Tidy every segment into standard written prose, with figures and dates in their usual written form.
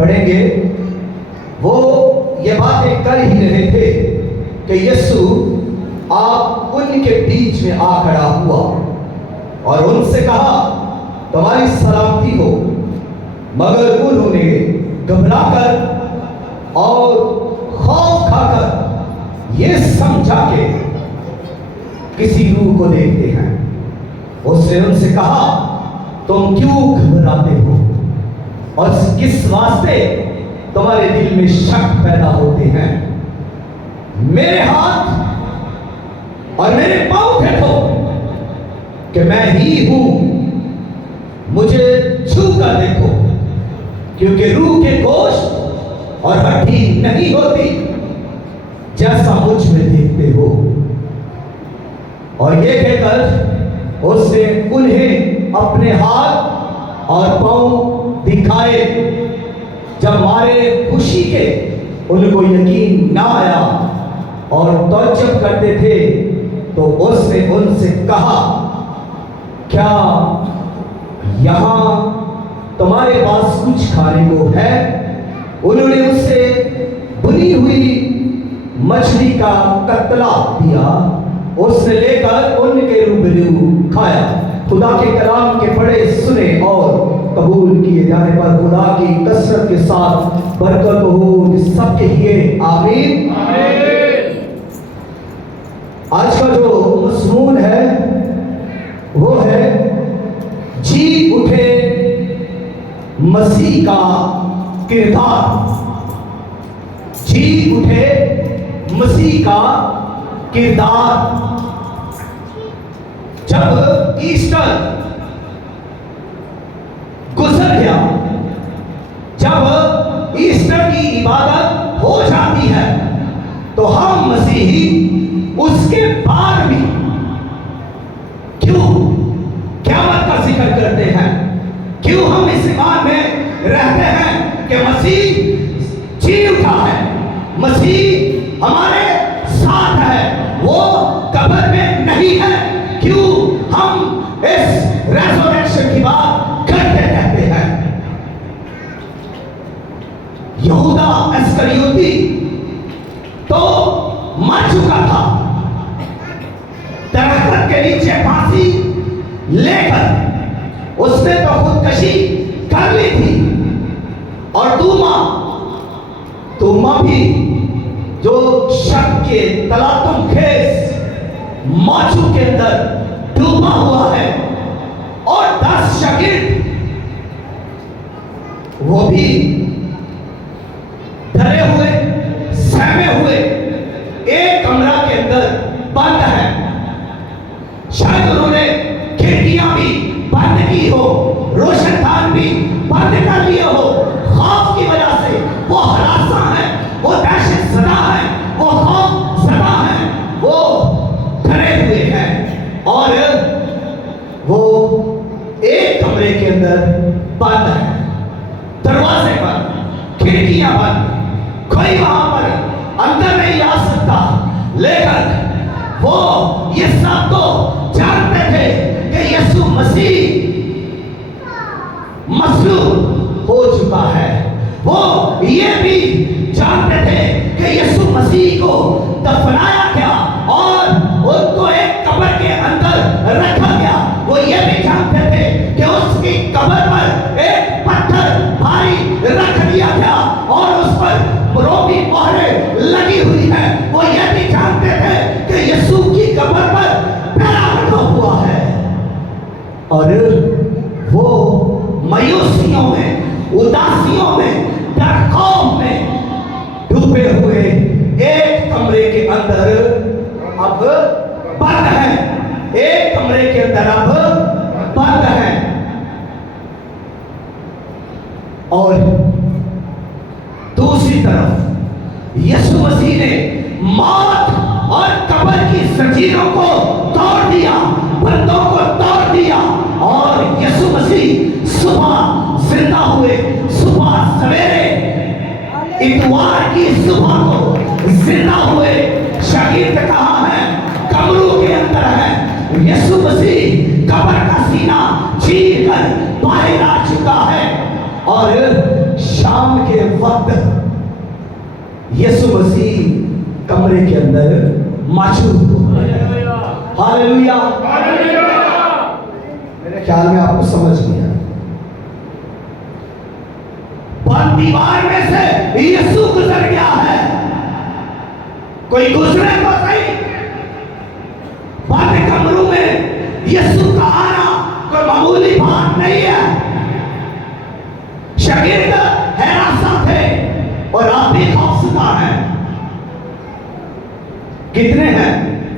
पढ़ेंगे, वो ये बातें कर ही रहे थे कि यीशु आप उनके बीच में आ खड़ा हुआ और उनसे कहा, तुम्हारी सलामती हो। मगर उन्होंने घबराकर और खौफ खाकर ये समझा के किसी रूह को देखते हैं। उसने उनसे कहा, तुम क्यों घबराते हो और किस वास्ते तुम्हारे दिल में शक पैदा होते हैं? मेरे हाथ और मेरे पांव देखो कि मैं ही हूं, मुझे छू कर देखो, क्योंकि रूह के गोश्त और हड्डी नहीं होती जैसा मुझ में देखते हो। और ये कहकर उसने उन्हें अपने हाथ और पांव दिखाए। जब मारे खुशी के उनको यकीन ना आया और तौजब करते थे, तो उसने उनसे कहा, क्या यहां तुम्हारे पास कुछ खाने को है? उन्होंने उससे भुनी हुई मछली का कतला दिया। उसने लेकर उनके रूबरू खाया। खुदा के कलाम के पढ़े, सुने और कबूल किए जाने पर खुदा की कसरत के साथ बरकत हो सबके लिए। आमीन। आज का जो मज़मून है वो है जी उठे मसीह का किरदार। जी उठे मसीह का किरदार। जब ईस्टर गुजर गया, जब ईस्टर की इबादत हो जाती है, तो हम मसीही उसके बाद भी क्यों क़यामत का जिक्र करते हैं? क्यों हम इस ईमान में रहते हैं कि मसीह जी उठा है, मसीह हमारे साथ है, वो कब्र में नहीं है? क्यों हम इस रेज़रेक्शन की बात करते रहते हैं? यहूदा इस्करियोती तो मर चुका था, दरख्त के नीचे फांसी लेकर उसने तो खुदकशी कर ली थी। और तुमा भी जो शक के तलातुम खेस मौजू के अंदर डूबा हुआ है, और 10 शागिर्द वो भी डरे हुए, सहमे हुए एक कमरा के अंदर बंद है। शायद उन्होंने खिड़कियां भी बंद की हो, रोशनदान भी बंद कर लिए हो। खौफ की वजह से वो हरासा है, वो दहशत ज़दा है, वो खौफ ज़दा है, वो डरे हुए हैं और वो एक कमरे के अंदर बंद है। दरवाजे बंद, खिड़कियां बंद, कोई वहां पर अंदर नहीं आ सकता। लेकिन वो ये सब तो जानते थे कि यीशु मसीह मसलूब हो चुका है। वो ये भी जानते थे कि यीशु मसीह को दफनाया गया और उनको एक कब्र के अंदर रखा गया। वो ये भी जानते थे कि उसकी कब्र पर एक पत्थर भारी रख दिया गया और उस पर रोबी मोहरें लगी हुई है। वो ये भी जानते थे कि यीशु की कब्र पर पहरा रखा हुआ है। और वो मायूसियों में, उदासियों में, डर में डूबे हुए एक कमरे के अंदर अब बंद है। एक कमरे के अंदर अब बंद है। और दूसरी तरफ यीशु मसीह ने मौत और कब्र की जंजीरों को तोड़ दिया, बंदों को तोड़ दिया और यीशु मसीह सुबह जिंदा हुए। सुबह सवेरे इतवार की सुबह को जिंदा हुए। शागिर्द कहाँ है? कब्रों के अंदर है। यीशु मसीह कब्र का सीना चीर कर बाहर आ चुका है और शाम के वक्त यीशु मसीह कमरे के अंदर मौजूद हो। हालेलुया। मेरे ख्याल में आपको समझ नहीं आया। बंद दीवार में से यीशु गुजर गया है। कोई गुजरे तो सही। बंद कमरों में यीशु का आना कोई मामूली बात नहीं है। शागिर्द हैरान थे और आप भी खौफसदा हैं। कितने हैं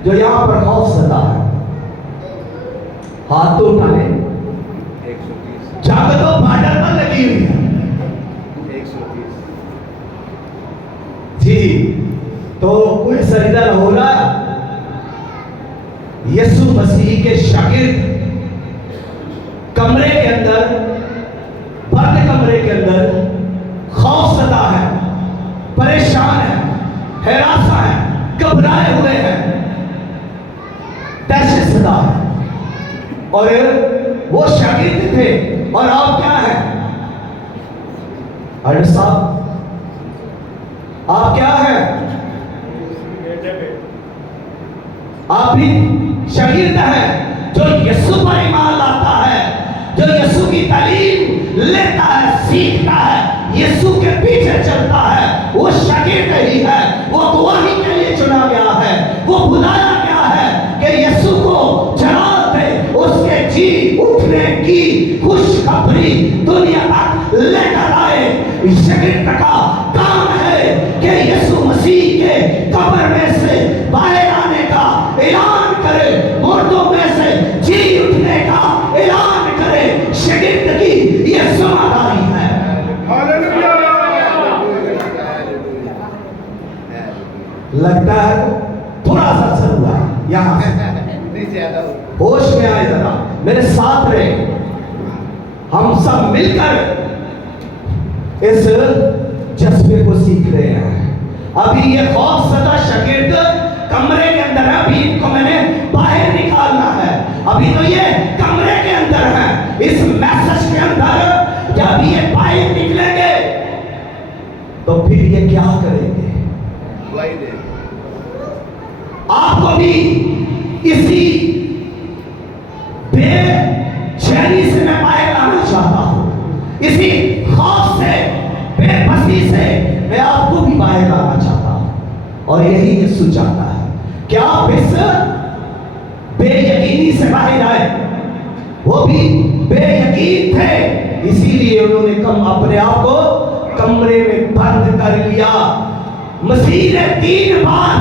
जो यहां पर खौफसदा है? हाथ तो उठा ले। 130 जाकर तो बार्डर पर लगी हुई है। 130 जी। तो कोई सजदा हो रहा। यीशु मसीह के शागिर्द कमरे के अंदर, बंद कमरे के अंदर खौफसदा है, परेशान है, हैरासा है, घबराए हुए हैं, दहशतज़दा है। और वो शागिर्द थे और आप क्या हैं? अरे साहब, आप क्या हैं? आप भी शागिर्द हैं जो यीशु पर ईमान लाता है, जो यीशु की तालीम लेता है, सीखता है, यीशु के पीछे चलता है। वो शागिर्द ही है। वो गवाही के लिए चुना गया है। वो बुलाया गया है कि यीशु को जलाल दे, उसके जी उठने की खुशखबरी दुनिया तक लेकर आए। शागिर्द का काम है कि यीशु मसीह के कब्र में से बाहर आने का ऐलान करे, मुर्दों में से जी उठने का ऐलान करे। शागिर्द की ये जिम्मेदारी है। लगता है थोड़ा सा असर हुआ यहां होश में आए। जरा मेरे साथ रहे, हम सब मिलकर इस जज्बे को सीख रहे हैं। अभी ये खौफसदा शागिर्द कमरे के अंदर है। अभी इनको मैंने बाहर निकालना है। अभी तो ये कमरे के अंदर है, इस मैसेज के अंदर। जब ये बाहर निकलेंगे तो फिर ये क्या करेंगे? आपको भी इसी बेचैनी से मैं बाहर लाना चाहता हूं। इसी खौफ से, बेबसी से मैं आपको भी बाहर लाना चाहता हूं। और यही यीशु चाहता है कि आप इस बेयकीनी से बाहर आए। वो भी बेयकीन थे, इसीलिए उन्होंने अपने आप को कमरे में बंद कर लिया। मसीह ने 3 बार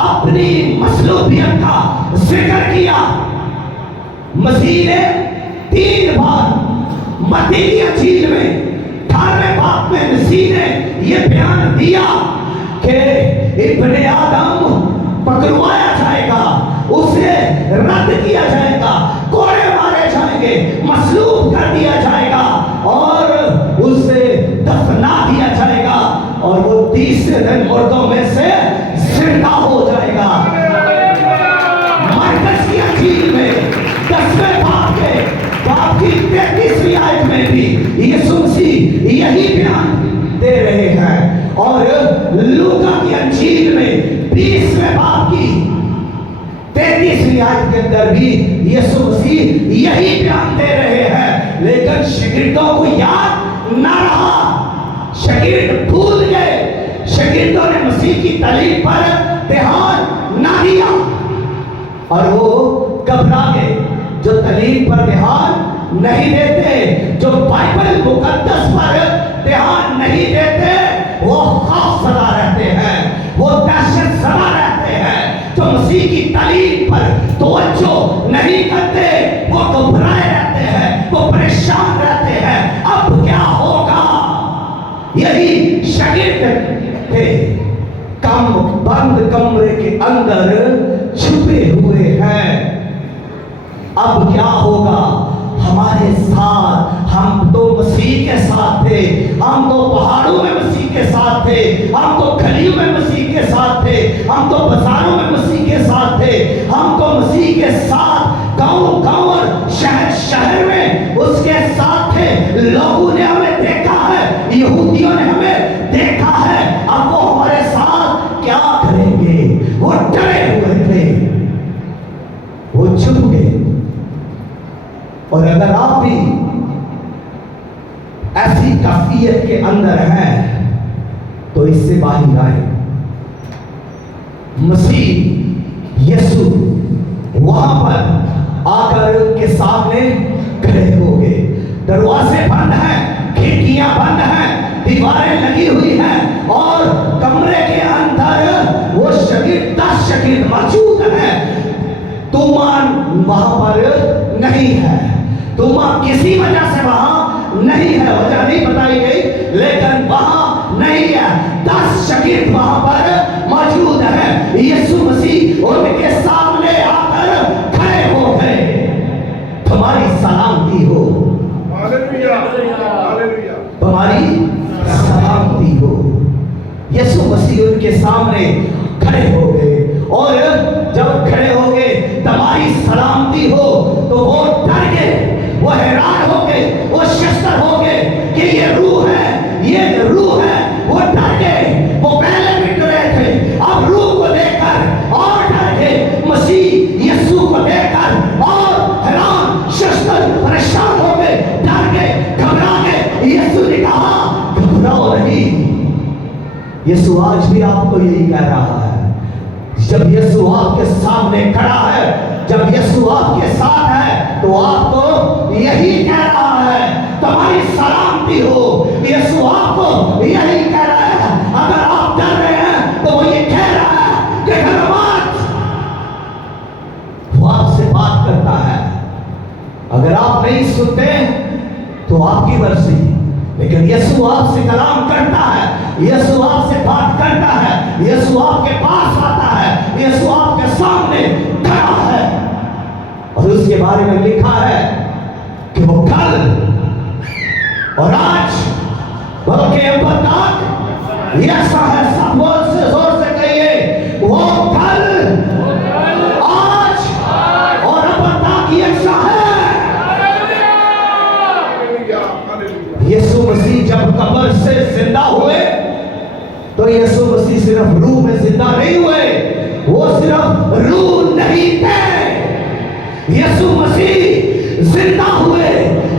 अपनी मसलूबियत का जिक्र किया। मसीह ने 3 बार मत्ती की इंजील में 18वें बाब में मसीह ने यह बयान दिया कि इब्ने आदम पकड़वाया जाएगा, उसे रद्द किया जाएगा, कोड़े मारे जाएंगे, मसलूब कर दिया जाएगा और उसे दफना दिया जाएगा और वो 30 दिन मुर्दों में से जिंदा हो जाएगा। मरकज़ की इंजील में 10वें बाब की 33वीं आयत में भी यीशु मसीह यही बयान दे रहे हैं। और लूका की इंजील में 20वें बाब की 33वीं आयत के अंदर भी यीशु मसीह यही बयान दे रहे हैं। लेकिन शागिर्दों को याद ना रहा, शागिर्द भूल गए। शागिर्दों ने मसीह की तालीम पर ध्यान ना दिया और वो घबरा गए। जो तालीम पर ध्यान नहीं देते, जो बाइबल मुकद्दस पर ध्यान नहीं देते, वो खौफसदा रहते हैं, वो दहशतज़दा रहते हैं। जो मसीह की तालीम पर तवज्जो नहीं करते, वो घबराए रहते हैं, वो परेशान रहते हैं। अब क्या होगा? यही शागिर्द थे, बंद कमरे के अंदर छुपे हुए हैं। अब क्या होगा हमारे साथ? हम तो मसीह के साथ थे, हम तो पहाड़ों में मसीह के साथ थे, हम तो गलियों में मसीह के साथ थे, हम तो बाजारों में मसीह के साथ थे, हम तो मसीह के साथ गांव और शहर में उसके साथ थे। लोगों ने हमें देखा है, यहूदी ऐसी कैफियत के अंदर है तो इससे बाहर आए। मसीह यीशु वहां पर आकर उनके सामने खड़े हो गए। दरवाजे बंद हैं, खिड़कियां बंद हैं, दीवारें लगी हुई हैं और कमरे के अंदर वो शगीर 10 शगीर मौजूद है। तूमान वहां पर नहीं है, तूमान किसी वजह से वहां नहीं है, वजह नहीं बताई गई, लेकिन वहां नहीं है। 10 शगीर वहां पर मौजूद है। यीशु मसीह उनके सामने आकर खड़े हो गए। तुम्हारी सलामती हो, हालेलुया, हालेलुया, तुम्हारी सलामती हो। यीशु मसीह उनके सामने खड़े हो गए और जब खड़े हो गए तुम्हारी सलामती हो तो वो डर गए, वो हैरान हो गए, वो शस्त्र हो गए कि ये रूह है, ये रूह है। वो डर गए, वो पहले भी डरे थे, अब रूह को देखकर और डर गए, मसीह यीशु को देखकर और हैरान, शस्त्र, परेशान हो गए, डर गए, घबरा गए। यीशु ने कहा घबराओ नहीं। यीशु आज भी आपको यही कह रहा है। जब यीशु आपके सामने खड़ा है, जब यीशु आपके साथ है तो आपको यही कह रहा है तुम्हारी सलामती हो। यीशु आपको यही कह रहा है। अगर आप डर रहे हैं तो वो ये कह रहा है कि डरो मत। वो आपसे बात करता है। अगर आप नहीं सुनते तो आपकी मर्जी, लेकिन यीशु आपसे कलाम करता है, यीशु आपसे बात करता है, यीशु आपके पास आता है, यीशु आपके सामने खड़ा है। और उसके बारे में लिखा है कि वो कल और आज बल्कि अब तक, ऐसा है, सब से जोर से कहिए, वो कल, आज और अब तक ऐसा है। यीशु मसीह जब कब्र से जिंदा हुए तो यीशु मसीह सिर्फ रूह में जिंदा नहीं हुए, वो सिर्फ रूह नहीं थे। यीशु मसीह जिंदा हुए,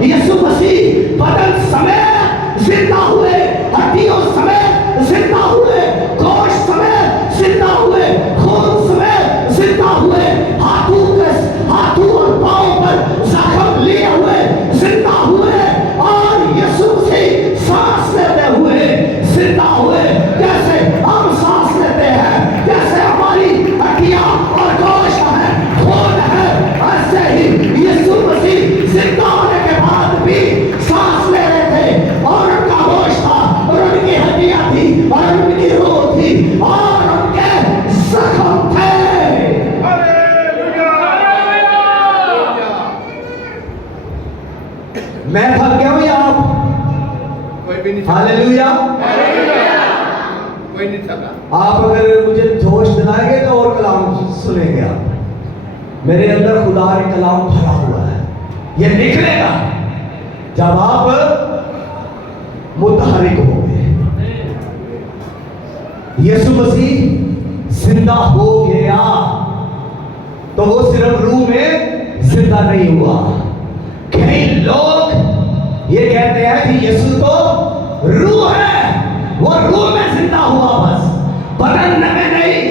यीशु मसीह बदन समेत जिंदा हुए, हड्डियों समेत जिंदा हुए, गोश्त समेत जिंदा हुए, खून समेत जिंदा हुए, हाथों और पांव पर जख्म लिए हुए जिंदा हुए, और यीशु मसीह सांस लेते हुए जिंदा हुए। जैसे हम सांस लेते हैं, जैसे हमारी हड्डियां और गोश्त है, खून है, ऐसे ही यीशु मसीह जिंदा होने के बाद भी सांस ले रहे थे, और उनका गोश्त था, और उनकी हड्डियां थी, और उनकी रूह थी, और उनके जख्म थे। मैं थक गया हूं या आप? कोई भी नहीं, हालेलुया, कोई नहीं थका। आप अगर मुझे जोश दिलाएंगे तो और कलाम सुनेंगे आप। मेरे अंदर खुदा का कलाम भरा हुआ है, ये निकलेगा जब आप मुतहरिक होंगे। यीशु मसीह जिंदा हो गया तो वो सिर्फ रूह में जिंदा नहीं हुआ। कई लोग ये कहते हैं कि यीशु तो रूह है, वो रूह में जिंदा हुआ, बस बदन में नहीं।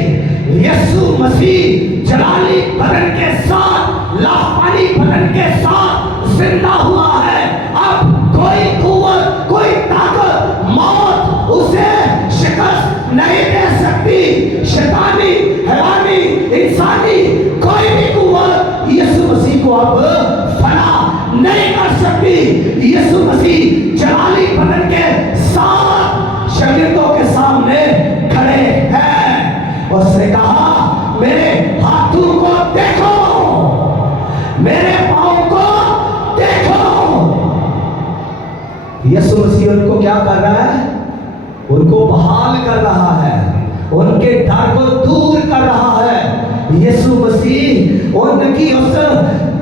यीशु मसीह जलाली बदन के साथ, लाफानी बदन के साथ जिंदा हुआ है। अब कोई कुव्वत, कोई ताकत, मौत उसे शिकस्त नहीं दे सकती। शैतानी, हैवानी, इंसानी कोई भी कुव्वत यीशु मसीह को अब फना नहीं कर सकती। यीशु मसीह जलाली बदन के साथ शागिर्दों के सामने खड़े हैं। उसने कहा मेरे हाथों को देखो, मेरे पांव को देखो। यीशु मसीह उनको क्या कर रहा है? उनको बहाल कर रहा है, उनके डर को दूर कर रहा है। यीशु मसीह उनकी उस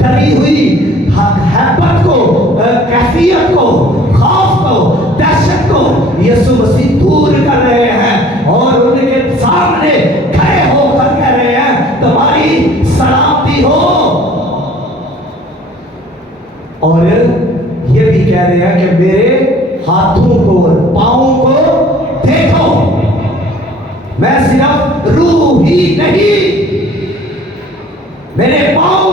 डरी हुई हैबत को, कैफियत को, खौफ को, दहशत को यीशु मसीह दूर कर रहे हैं और उनके सामने खड़े होकर कह रहे हैं तुम्हारी सलामती हो। और ये भी कह रहे हैं कि मेरे हाथों को और पांवों को देखो। मैं सिर्फ रूह ही नहीं, मेरे पांव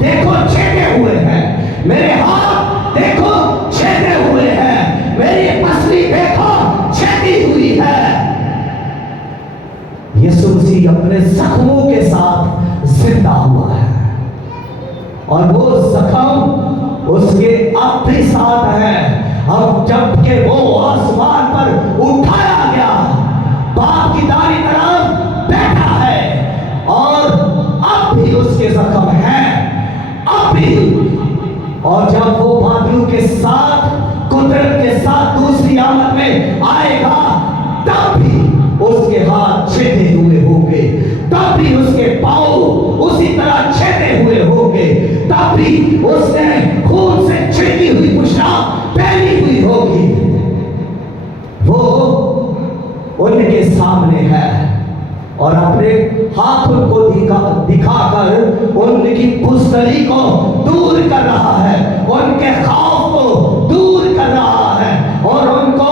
देखो छेदे हुए हैं, मेरे हाथ देखो छेदे हुए हैं, मेरी पसली देखो छेदी हुई है। यीशु मसीह अपने जख्मों के साथ जिंदा हुआ है और वो जख्म उसके अब भी साथ है। अब जबकि वो आसमान पर उठाया गया, बाप की दाहिनी तरफ बैठा है और अब भी उसके जख्म हैं, अब भी। और जब वो बादलों के साथ, कुदरत के साथ दूसरी आमद में आएगा, तब भी उसके हाथ छेदे हुए होंगे, तब भी उसके पांव उसी तरह छेदे हुए होंगे, तब भी उसने खून से छिड़की हुई पोशाक पहनी हुई होगी। वो उनके सामने है और अपने हाथ उनको दिखाकर उनकी पुस्तरी को दूर कर रहा है, उनके खौफ को दूर कर रहा है और उनको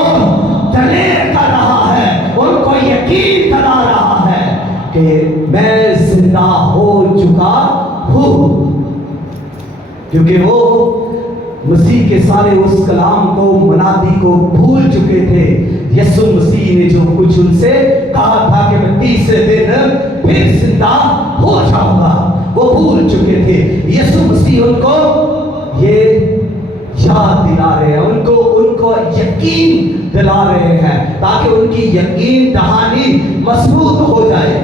दलेर कर रहा है, उनको यकीन दिला रहा है कि मैं जिंदा हो चुका हूं। क्योंकि वो मसीह के सारे उस कलाम को, मनादी को भूल चुके थे। यीशु मसीह ने जो कुछ उनसे कहा था कि मैं तीसरे दिन फिर जिंदा हो जाऊंगा, वो भूल चुके थे। यीशु मसीह उनको ये याद दिला रहे हैं, उनको यकीन दिला रहे हैं ताकि उनकी यकीन दहानी मजबूत हो जाए।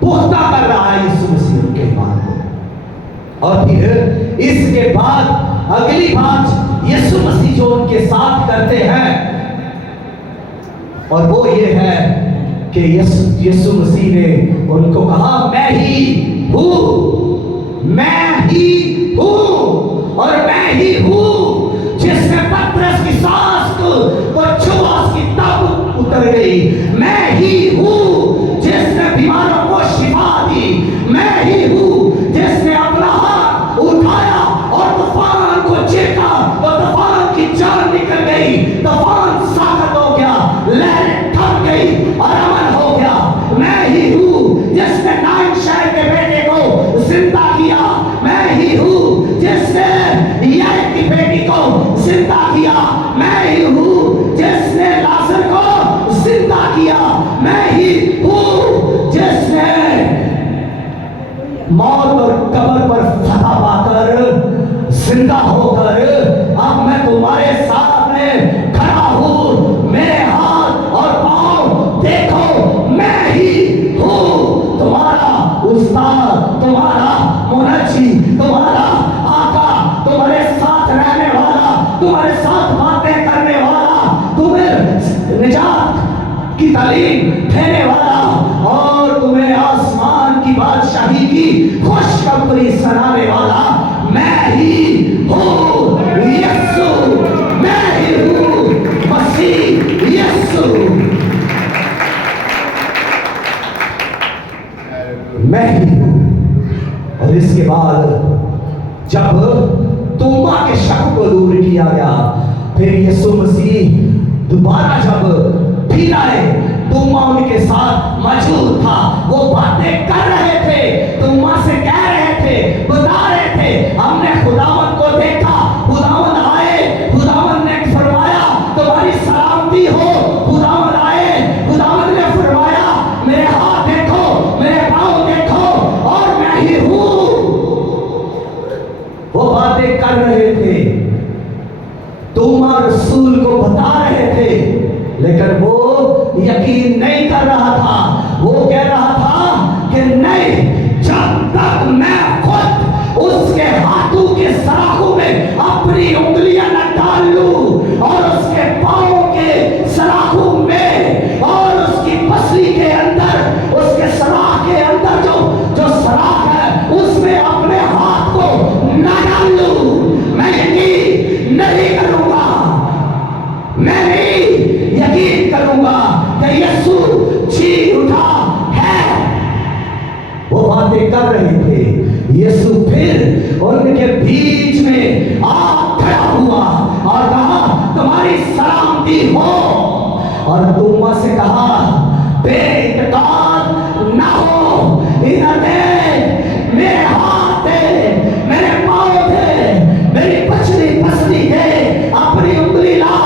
पुख्ता कर रहा है यीशु मसीह उनके ईमान को। और फिर इसके बाद अगली बात यीशु मसीह जो उनके साथ करते हैं और वो ये है कि यीशु मसीह ने उनको कहा, मैं ही हूं, मैं ही हूं और मैं ही हूं। जिसने पतरस की सांस को छुआ, उसकी तब उतर गई। मैं ही हूं जिसने बीमारों को शिफा दी, मैं ही हूं जिसने अपना हाथ उठाया और तूफान को चीखा तो तूफान की जान निकल गई, तूफान साकत हो गया, लहरें थम गई और अमन हो गया। मैं ही हूं जिसने नाइन शहर के बेटे को जिंदा किया, मैं ही हूं जिसने याईर की बेटी को जिंदा किया, मैं ही हूं जिसने लाजर को जिंदा किया, मैं ही हूं जिसने मौत और कब्र पर फतह पाकर जिंदा होकर अब मैं तुम्हारे सामने खड़ा हूं। मेरे हाथ और पांव देखो, मैं ही हूं तुम्हारा उस्ताद, तुम्हारा मुनज्जी, तुम्हारा आका, तुम्हारे साथ रहने वाला, तुम्हारे साथ बातें करने वाला, तुम्हें निजात की तालीम देने वाला और तुम्हें आसमान की बादशाही की खुशखबरी सुनाने वाला मैं ही हूं यीशु, मैं ही हूं मसीह यीशु, मैं ही हूं। और इसके बाद जब तोमा के शक को दूर किया गया, फिर यीशु मसीह दोबारा जब फिर आए, तोमा उनके साथ मौजूद था, वो बातें कर रहे थे, तोमा से कह रहे थे, बता रहे थे, हमने खुदावंद को देखा, खुदावंद आए, खुदावंद ने फरमाया तुम्हारी सलामती हो, खुदावंद आए, खुदावंद ने फरमाया मेरे हाथ देखो, मेरे पांव देखो और मैं ही हूं। वो बातें कर रहे थे, तोमा रसूल को बता रहे थे, लेकिन वो यकीन नहीं कर रहा था। वो कह रहा था कि नहीं, जब तक मैं खुद उसके हाथों के सराखों में अपनी उंगलियां न डाल लूं और उसके पांवों के सराखों में और उसकी पसली के अंदर, उसके सराख के अंदर जो सराख है उसमें अपने हाथ को न डाल लूं, मैं यकीन नहीं करूंगा, मैं नहीं यकीन करूंगा कि यीशु जी उठा है। वो बातें कर रहे थे, यीशु फिर उनके बीच में आ खड़ा हुआ और कहा आती हो। और तुम से कहा बेइंतकार ना हो, इधर देख मेरे हाथ दे, मेरे पाँव दे, मेरी पछली पसली दे, अपनी उंगली ला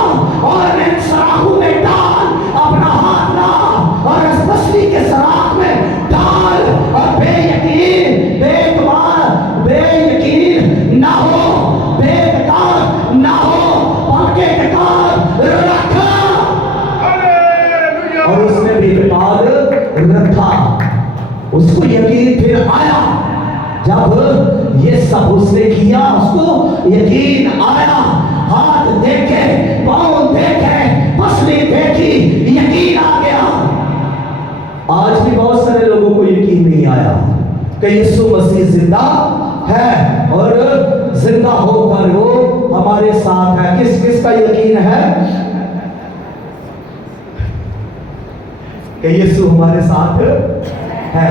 और मेरे सराखों में डाल, अपना हाथ ला और इस पसली के सराख में डाल। और बेयकीन ना हो, बेकार ना हो, पक्के टकार रखा। और उसने भी इत्मीनान रखा। उसको यकीन फिर आया, जब ये सब उसने किया उसको यकीन आया। हाथ देखे, पाँव देखे, पसली देखी, यकीन आ गया। आज भी बहुत सारे लोगों को यकीन नहीं आया कि यीशु मसीह जिंदा है और जिंदा होकर वो हमारे साथ है। किस किस का यकीन है कि यीशु हमारे साथ है?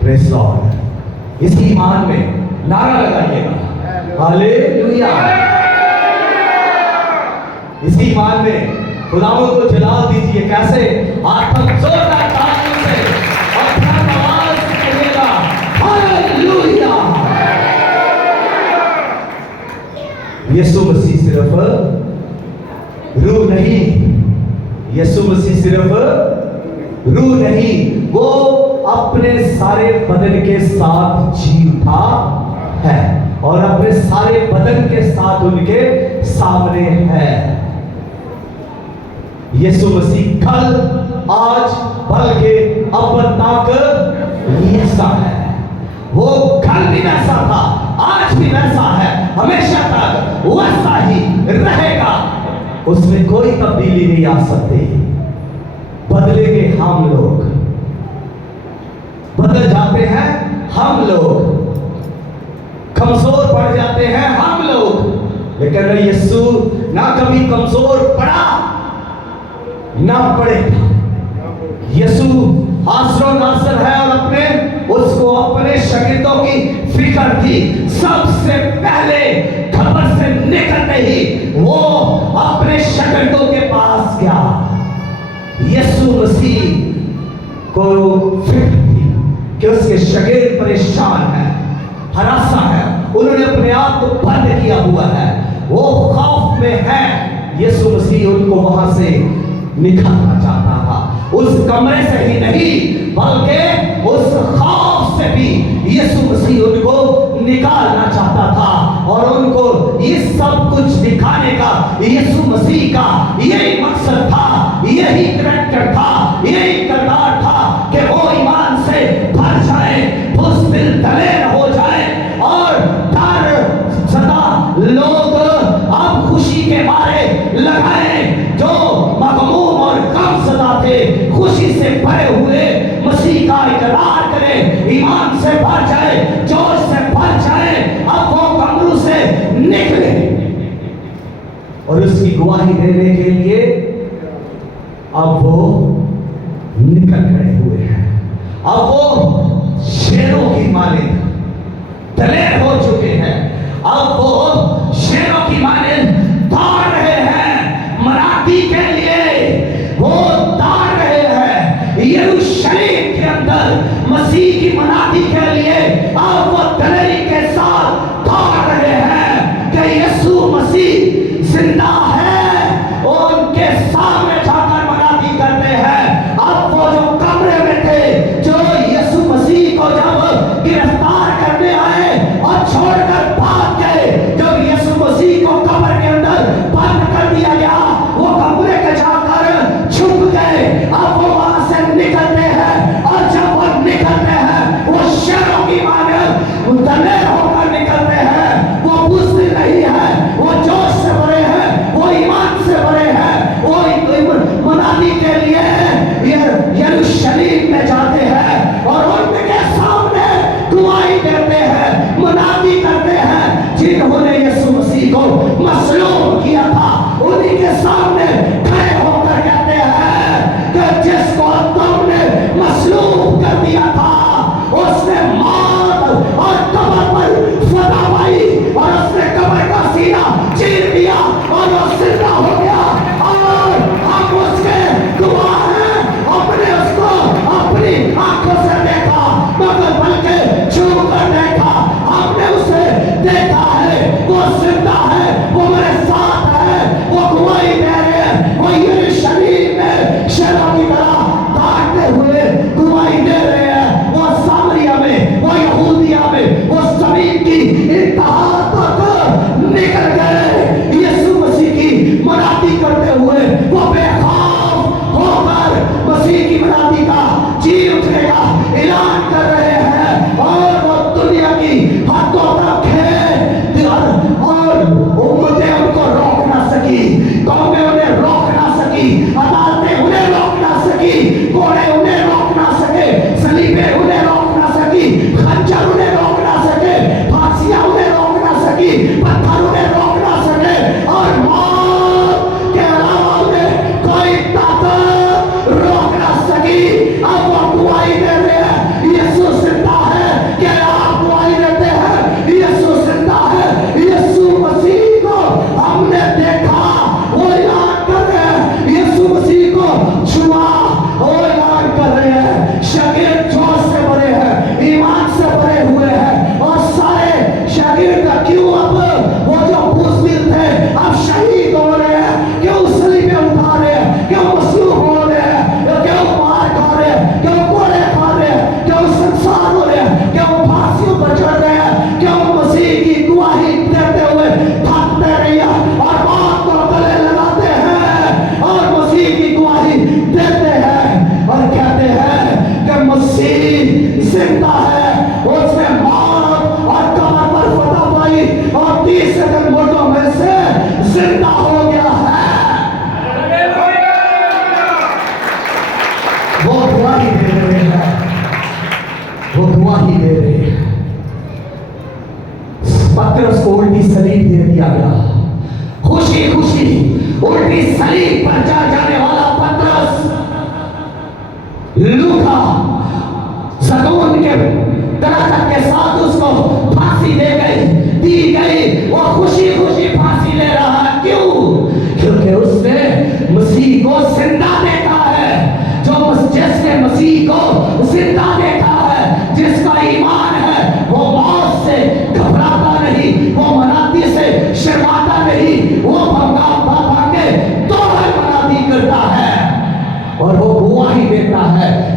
Praise Lord. इस ईमान में नारा लगाइएगा, हालेलुया। इस ईमान में खुदावंद को जलाल दीजिए। कैसे? आत्मा जोरदार तालियों से और ध्यान आवाज से कहिएगा, हालेलुया। यीशु मसीह सिर्फ रूह नहीं, यीशु मसीह सिर्फ रूह नहीं, वो अपने सारे बदन के साथ जी उठा है और अपने सारे बदन के साथ उनके सामने है। यीशु मसीह कल, आज, बल्कि अब तक ऐसा है। वो कल भी वैसा था, आज भी वैसा है, हमेशा तक वैसा ही रहेगा। उसमें कोई तब्दीली नहीं आ सकती। बदलेंगे हम लोग, बदल जाते हैं हम लोग, कमजोर पड़ जाते हैं हम लोग, लेकिन यीशु ना कभी कमजोर पड़ा ना पड़ेगा। यीशु हाज़िर नाज़िर है और उसको अपने शागिर्दों की फिक्र थी। सबसे पहले खबर से निकलते ही वो अपने शागिर्दों के पास गया। यीशु मसीह को फिक्र थी कि उसके शागिर्द परेशान है, हरासा है, उन्होंने अपने आप को बंद किया हुआ है, वो खौफ में है। यीशु मसीह उनको वहां से निकालना चाहता था। उस कमरे से ही नहीं बल्कि उस खौफ से भी यीशु मसीह उनको निकालना चाहता था। और उनको ये सब कुछ दिखाने का यीशु मसीह का यही मकसद था, यही करैक्टर था, यही किरदार था कि वो ईमान से भर जाए, बुज़दिल दलेर हो जाए और डर सदा लोग अब खुशी के मारे लगाए। जो मगमूम और गमज़दा थे खुशी से भरे हुए मसीह का इकरार करें, ईमान से भर जाए, जोश से भर जाए, अब वो कमरू से निकले और उसकी गवाही देने के लिए अब वो निकल खड़े हुए हैं। अब वो शेरों की मालिक दलेर हो चुके हैं। अब वो शेरों की मालिक दौड़ रहे हैं मनाती के लिए, वो दौड़ रहे हैं यरूशलेम के अंदर मसीह की मनाती के लिए। अब वो दलेरी के साथ दौड़ रहे हैं कि यीशु मसीह जिंदा है, और उनके सामने जाकर मनाती करते हैं। अब वो जो कमरे में थे, जो यीशु मसीह को जब गिरफ्तार करने आए और छोड़कर भाग गए, जब यीशु मसीह को कब्र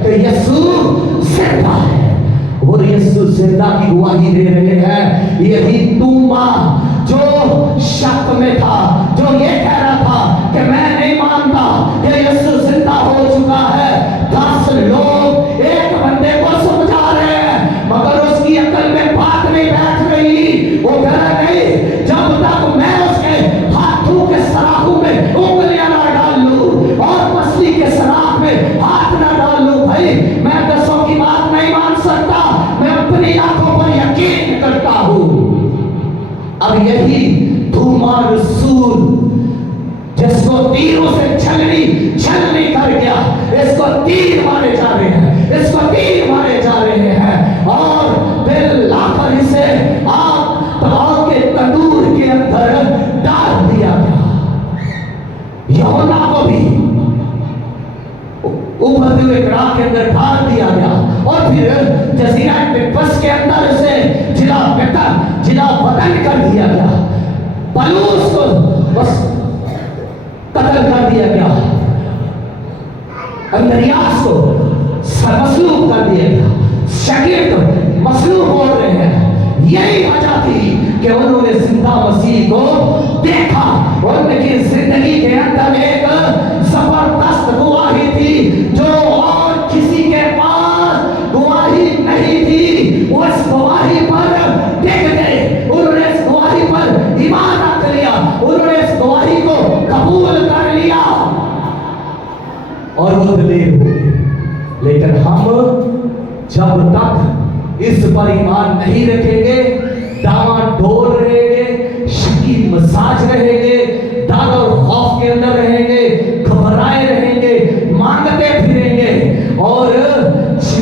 कि यीशु जिंदा है। और यीशु जिंदा की गवाही दे रहे हैं। यही तोमा जो शक में था, जो ये कह रहा था कि मैं नहीं मानता कि यीशु जिंदा हो चुका है, 10 लोग एक बंदे को समझा रहे हैं मगर उसकी अकल में बात नहीं बैठ रही। वो कह रहा नहीं, जब तक मैं उसके हाथों के सराखों में उंगलियां ना डाल लूं और मछली के सराख में हाथ ना डाल लूं, भाई मैं 10 की बात नहीं मान सकता। मैं अपनी आंखों पर यकीन करता हूं। अब यही थोमा रसूल जिसको तीरों से छलनी कर गया, इसको तीर मारे जा रहे हैं, इसको तीर मारे जा रहे हैं और फिर लाकर इसे आग के तंदूर के अंदर डाल दिया गया। यूहन्ना को भी उबलते हुए कड़ाह के अंदर डाल दिया गया और फिर जजीरा बस के अंदर से जिला वतन कर दिया गया। पलूस को बस कत्ल कर दिया गया, अंदरियास को मसलूब कर दिया गया। शागिर्द मसलूब हो रहे हैं। यही वजह थी कि उन्होंने जिंदा मसीह को देखा। उनकी जिंदगी के अंदर एक जबरदस्त गवाही थी जो और किसी के पास गवाही नहीं थी। उस गवाही पर टिक गए, उन्होंने इस गवाही पर ईमान रख लिया, उन्होंने इस गवाही को कबूल कर लिया और वो दलेर हो गए। लेकिन हम जब तक इस पर ईमान नहीं रखेंगे, डामाडोल रहेंगे, शकी मसाज रहेंगे, डर और खौफ के अंदर रहेंगे, घबराए रहेंगे, मांगते फिरेंगे और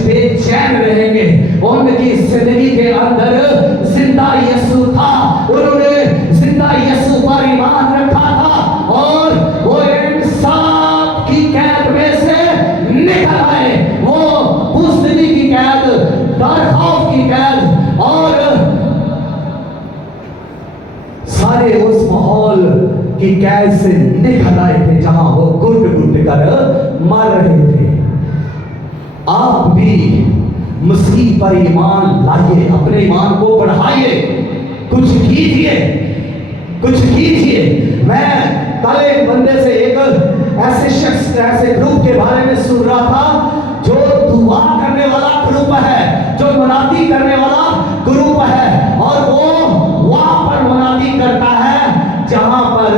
बेचैन रहेंगे। उनकी जिंदगी के अंदर जिंदा यीशु था, उन्होंने जिंदा यीशु पर ईमान रखा था और वो इंसाफ की कैद में से निकल आए। वो बुज़दिली की कैद, डर खौफ की कैद और सारे उस माहौल की कैद से निकल आए थे जहां वो घुट कर मर रहे थे। आप भी मसीह पर ईमान लाइए, अपने ईमान को बढ़ाइए, कुछ कीजिए, कुछ कीजिए। मैं कल एक बंदे से एक ऐसे शख्स, ऐसे ग्रुप के बारे में सुन रहा था जो दुआ करने वाला ग्रुप है, जो मुनादी करने वाला ग्रुप है और वो वहां पर मुनादी करता है जहां पर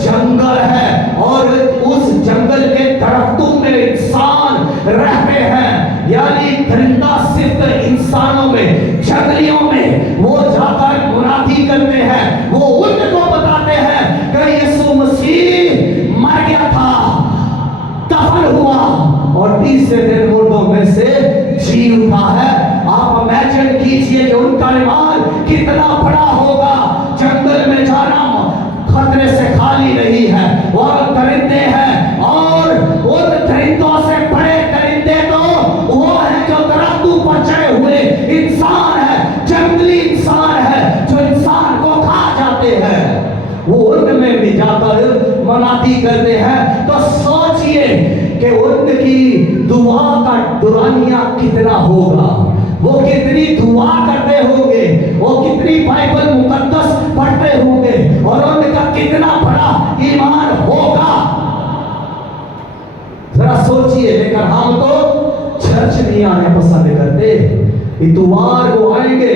जंगल है और उस जंगल के दरख्तों में इंसान रहते हैं, यानी दरिंदा सिर्फ इंसानों में, जंगलियों में वो जाकर मुनादी करते हैं। वो उनको बताते हैं कि यीशु मसीह मर गया था, दफन हुआ और 30 दिन मुर्दों में से जी उठा है। आप इमेजिन कीजिए कि उनका ईमान कितना बड़ा होगा। जंगल में जाना खतरे से खाली नहीं है, वहां दरिंदे हैं और उन दरिंदों से बड़े दरिंदे तो वो हैं जो दरख्तों पर चढ़े हुए इंसान है, जंगली इंसान है जो इंसान को खा जाते हैं। वो उनमें भी जाकर मुनादी करते हैं। तो सोचिए कि उनकी दुआ का दुरानिया कितना होगा, वो कितनी दुआ करते होंगे, वो कितनी बाइबल मुकद्दस पढ़ते होंगे और उनका कितना बड़ा ईमान होगा, जरा सोचिए। लेकिन हम तो चर्च नहीं आने पसंद करते। इतवार को आएंगे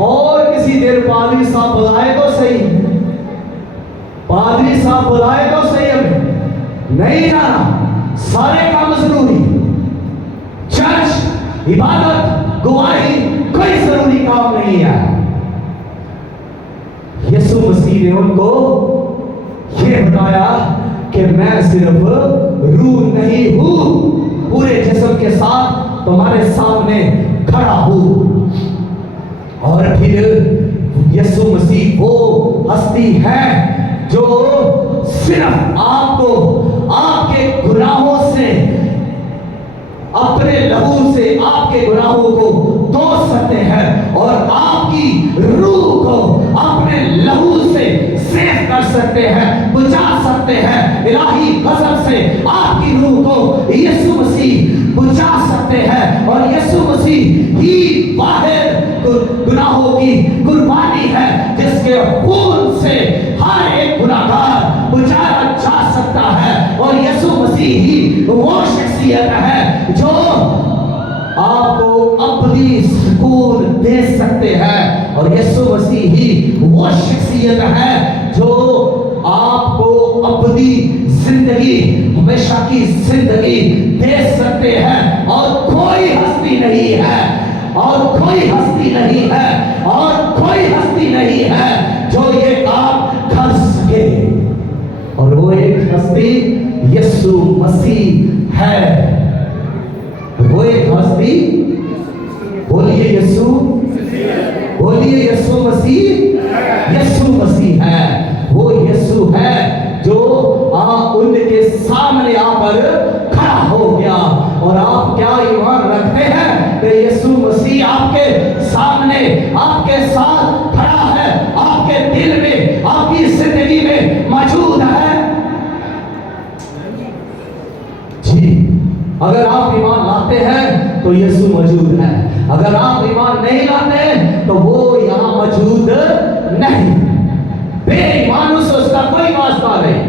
और किसी देर पादरी साहब बुलाए तो सही, पादरी साहब बुलाए तो सही, हमें नहीं जाना, सारे काम जरूरी, चर्च, इबादत, गवाही कोई जरूरी काम नहीं है। यीशु मसीह ने उनको यह बताया कि मैं सिर्फ रूह नहीं हूं, पूरे जिस्म के साथ तुम्हारे सामने खड़ा हूं। और फिर यीशु मसीह वो हस्ती है जो सिर्फ आपको आपके गुनाहों से, अपने लहू से आपके गुनाहों को धो सकते हैं और आपकी रूह को अपने लहू से सेफ कर सकते हैं, बचा सकते हैं इलाही गजब से। आपकी रूह को यीशु मसीह बुझा सकते हैं। और यीशु मसीह ही बाहर गुनाहों की कुर्बानी है, जिसके खून से हर एक गुनाहगार बुझाया जा सकता है। और यीशु मसीह ही वो शख्सियत है जो आपको अपनी सुकून दे सकते हैं। और यीशु मसीह ही वो शख्सियत है जो आपको अपनी जिंदगी, हमेशा की जिंदगी दे सकते हैं। और कोई हस्ती नहीं है, और कोई हस्ती नहीं है, और कोई हस्ती नहीं है जो ये काम कर सके। और वो एक हस्ती यीशु मसीह है। वो एक हस्ती, बोलिए यीशु, बोलिए यीशु मसीह, यीशु मसीह है। वो यीशु है जो उनके सामने आकर खड़ा हो गया। और आप क्या ईमान रखते हैं कि यीशु मसीह आपके सामने, आपके साथ खड़ा है, आपके दिल में, आपकी जिंदगी में मौजूद है? जी, अगर आप ईमान लाते हैं तो यीशु मौजूद है। अगर आप ईमान नहीं लाते तो वो यहाँ मौजूद नहीं। बेईमानों से उसका कोई वास्ता नहीं।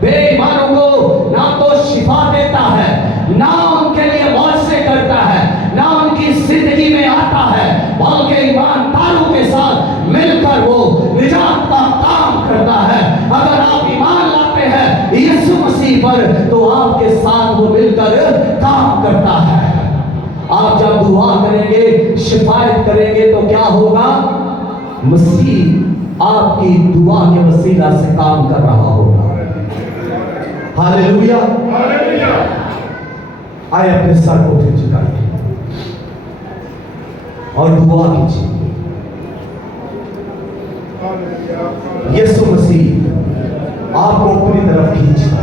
बेईमानों को ना तो शिफा देता है, ना उनके लिए मौत से करता है, ना उनकी जिंदगी में आता है, बल्कि ईमानदारों के साथ मिलकर वो निजात का काम करता है। अगर आप ईमान लाते हैं यीशु मसीह पर तो आपके साथ वो मिलकर काम करता है। आप जब दुआ करेंगे, शिफायत करेंगे तो क्या होगा? मसीह आपकी दुआ के वसीला से काम कर रहा होगा। हालेलुया। आए अपने सर को फिर झुकाइए और दुआ कीजिए। यीशु मसीह आपको अपनी तरफ खींचता